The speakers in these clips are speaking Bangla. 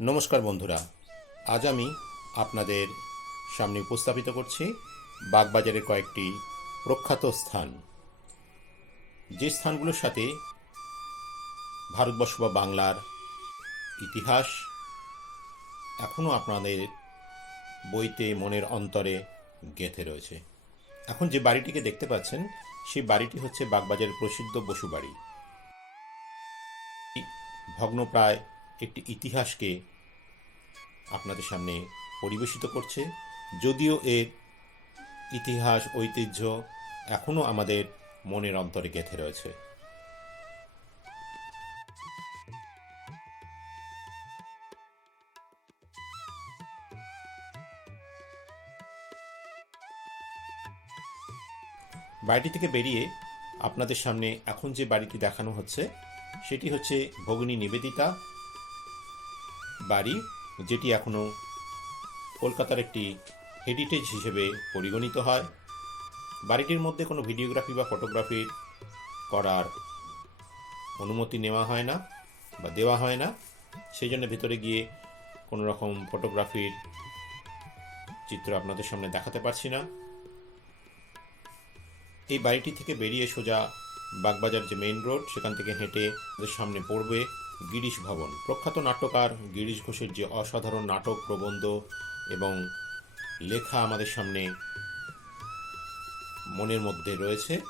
নমস্কার বন্ধুরা। আজ আমি আপনাদের সামনে উপস্থাপিত করছি বাগবাজারের কয়েকটি প্রখ্যাত স্থান। যে স্থানগুলোর সাথে ভারতবর্ষ বা বাংলার ইতিহাস এখনও আপনাদের বইতে মনের অন্তরে গেঁথে রয়েছে। এখন যে বাড়িটিকে দেখতে পাচ্ছেন, সেই বাড়িটি হচ্ছে বাগবাজারের প্রসিদ্ধ বসু বাড়ি। ভগ্নপ্রায় একটি ইতিহাসকে আপনাদের সামনে পরিবেশিত করছে। যদিও এর ইতিহাস, ঐতিহ্য এখনও আমাদের মনের অন্তরে গেঁথে রয়েছে। বাড়িটি থেকে বেরিয়ে আপনাদের সামনে এখন যে বাড়িটি দেখানো হচ্ছে, সেটি হচ্ছে ভগিনী নিবেদিতা বাড়ি, যেটি এখনও কলকাতার একটি হেরিটেজ হিসেবে পরিগণিত হয়। বাড়িটির মধ্যে কোনো ভিডিওগ্রাফি বা ফটোগ্রাফি করার অনুমতি নেওয়া হয় না বা দেওয়া হয় না। সেই জন্য ভিতরে গিয়ে কোনো রকম ফটোগ্রাফির চিত্র আপনাদের সামনে দেখাতে পারছি না। এই বাড়িটি থেকে বেরিয়ে সোজা বাগবাজার যে মেইন রোড সেখান থেকে হেঁটে সামনে পড়বে। গিরিশ ভবন। প্রখ্যাত নাট্যকার গিরিশ ঘোষের যে অসাধারণ নাটক, প্রবন্ধ এবং লেখা আমাদের সামনে মনের মধ্যে রয়েছে,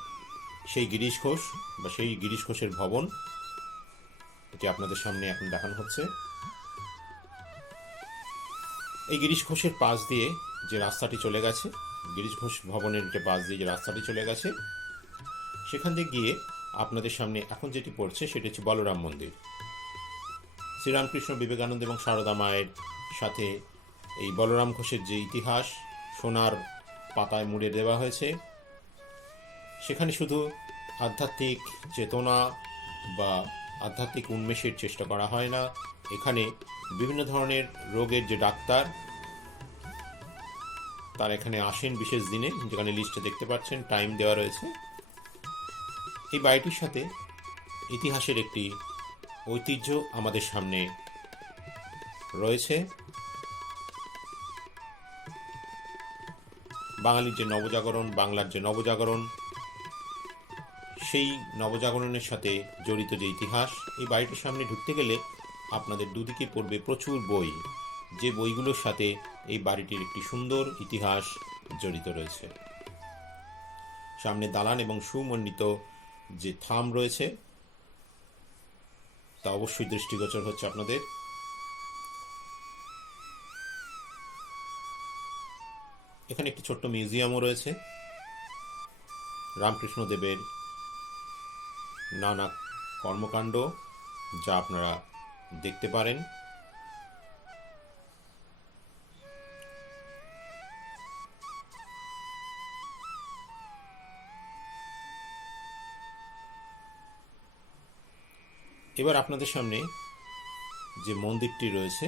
সেই গিরিশ ঘোষ বা সেই গিরিশ ঘোষের ভবন, এটি আপনাদের সামনে এখন দেখানো হচ্ছে। এই গিরিশ ঘোষের পাশ দিয়ে যে রাস্তাটি চলে গেছে, গিরিশ ঘোষ ভবনের যে পাশ দিয়ে যে রাস্তাটি চলে গেছে, সেখান দিয়ে গিয়ে আপনাদের সামনে এখন যেটি পড়ছে, সেটি হচ্ছে বলরাম মন্দির। শ্রীরামকৃষ্ণ বিবেকানন্দ এবং সারদা মায়ের সাথে এই বলরাম ঘোষের যে ইতিহাস, সোনার পাতায় মুড়ে দেওয়া হয়েছে। সেখানে শুধু আধ্যাত্মিক চেতনা বা আধ্যাত্মিক উন্মেষের চেষ্টা করা হয় না, এখানে বিভিন্ন ধরনের রোগের যে ডাক্তার, তার এখানে আসেন বিশেষ দিনে, যেখানে লিস্টে দেখতে পাচ্ছেন, টাইম দেওয়া রয়েছে। এই বাড়িটির সাথে ইতিহাসের একটি ঐতিহ্য আমাদের সামনে রয়েছে। বাঙালির যে নবজাগরণ, বাংলার যে নবজাগরণ, সেই নবজাগরণের সাথে জড়িত যে ইতিহাস, এই বাড়িটির সামনে ঢুকতে গেলে আপনাদের দুদিকে পড়বে প্রচুর বই। যে বইগুলোর সাথে এই বাড়িটির একটি সুন্দর ইতিহাস জড়িত রয়েছে। সামনে দালান এবং সুমণ্ডিত যে থাম রয়েছে তা অবশ্যই দৃষ্টিগোচর হচ্ছে আপনাদের। এখানে একটি ছোট্ট মিউজিয়ামও রয়েছে। রামকৃষ্ণ দেবের নানা কর্মকাণ্ড, যা আপনারা দেখতে পারেন। এবার আপনাদের সামনে যে মন্দিরটি রয়েছে,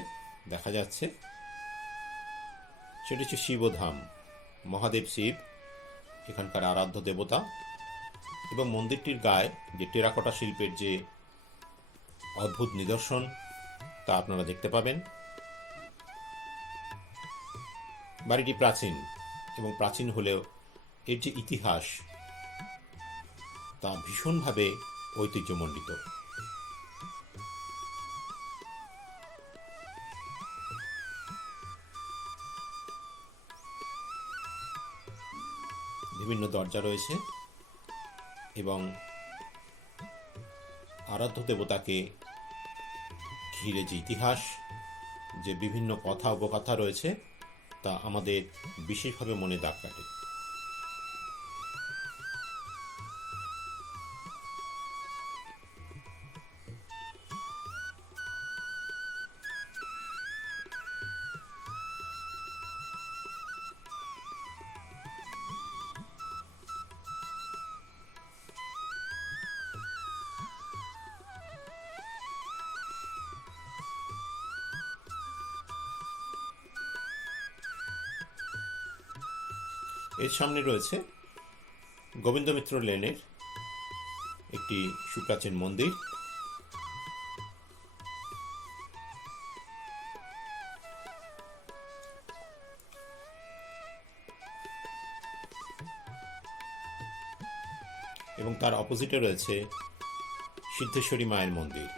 দেখা যাচ্ছে, সেটি হচ্ছে শিবধাম, মহাদেব শিব, এখানকার আরাধ্য দেবতা এবং মন্দিরটির গায়ে যে টেরাকোটা শিল্পের যে অদ্ভুত নিদর্শন, তা আপনারা দেখতে পাবেন। বাড়িটি প্রাচীন এবং প্রাচীন হলেও এর যে ইতিহাস, তা ভীষণভাবে ঐতিহ্যমণ্ডিত। বিভিন্ন দরজা রয়েছে এবং আরাধ্য দেবতাকে ঘিরে যে ইতিহাস, যে বিভিন্ন কথা, উপকথা রয়েছে, তা আমাদের বিশেষভাবে মনে দাগ কাটে। এর সামনে রয়েছে গোবিন্দ মিত্র লেনের একটি সুপ্রাচীন মন্দির। এবং তার অপোজিটে রয়েছে সিদ্ধেশ্বরী মায়ের মন্দির।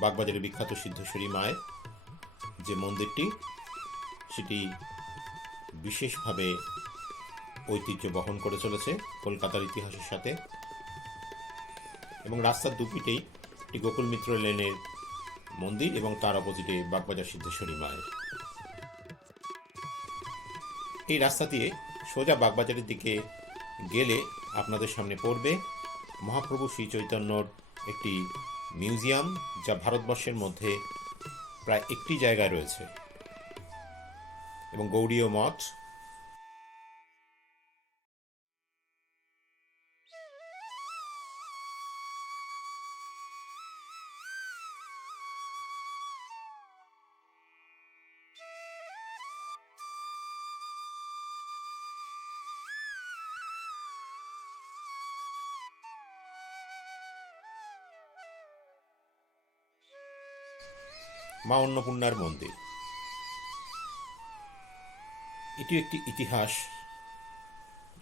বাগবাজারের বিখ্যাত সিদ্ধেশ্বরী মায়ের যে মন্দিরটি, সেটি বিশেষভাবে ঐতিহ্য বহন করে চলেছে কলকাতার ইতিহাসের সাথে। এবং রাস্তার দুপিটেই একটি গোকুল মিত্র লেনের মন্দির এবং তার অপোজিটে বাগবাজার সিদ্ধেশ্বরী মায়ের। এই রাস্তা দিয়ে সোজা বাগবাজারের দিকে গেলে আপনাদের সামনে পড়বে মহাপ্রভু শ্রী চৈতন্যর একটি মিউজিয়াম, যা ভারতবর্ষের মধ্যে প্রায় একটি জায়গায় রয়েছে। এবং গৌড়ীয় মঠ মা অন্নপূর্ণার মন্দির। এটি একটি ইতিহাস,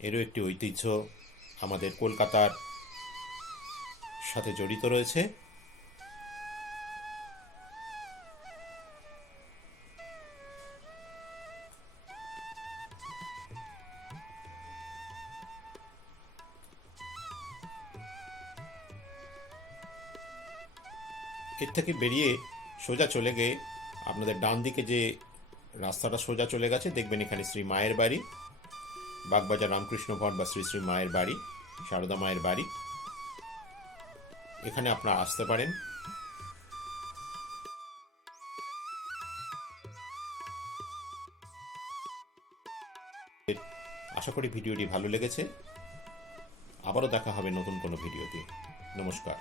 এরও একটি ঐতিহ্য আমাদের কলকাতার সাথে জড়িত রয়েছে। এর থেকে বেরিয়ে সোজা চলে গিয়ে আপনাদের ডান দিকে যে রাস্তাটা সোজা চলে গেছে, দেখবেন এখানে শ্রী মায়ের বাড়ি, বাগবাজার রামকৃষ্ণ ভট বা শ্রী শ্রী মায়ের বাড়ি, সারদা মায়ের বাড়ি। এখানে আপনারা আসতে পারেন। আশা করি ভিডিওটি ভালো লেগেছে। আবারও দেখা হবে নতুন কোনো ভিডিওতে। নমস্কার।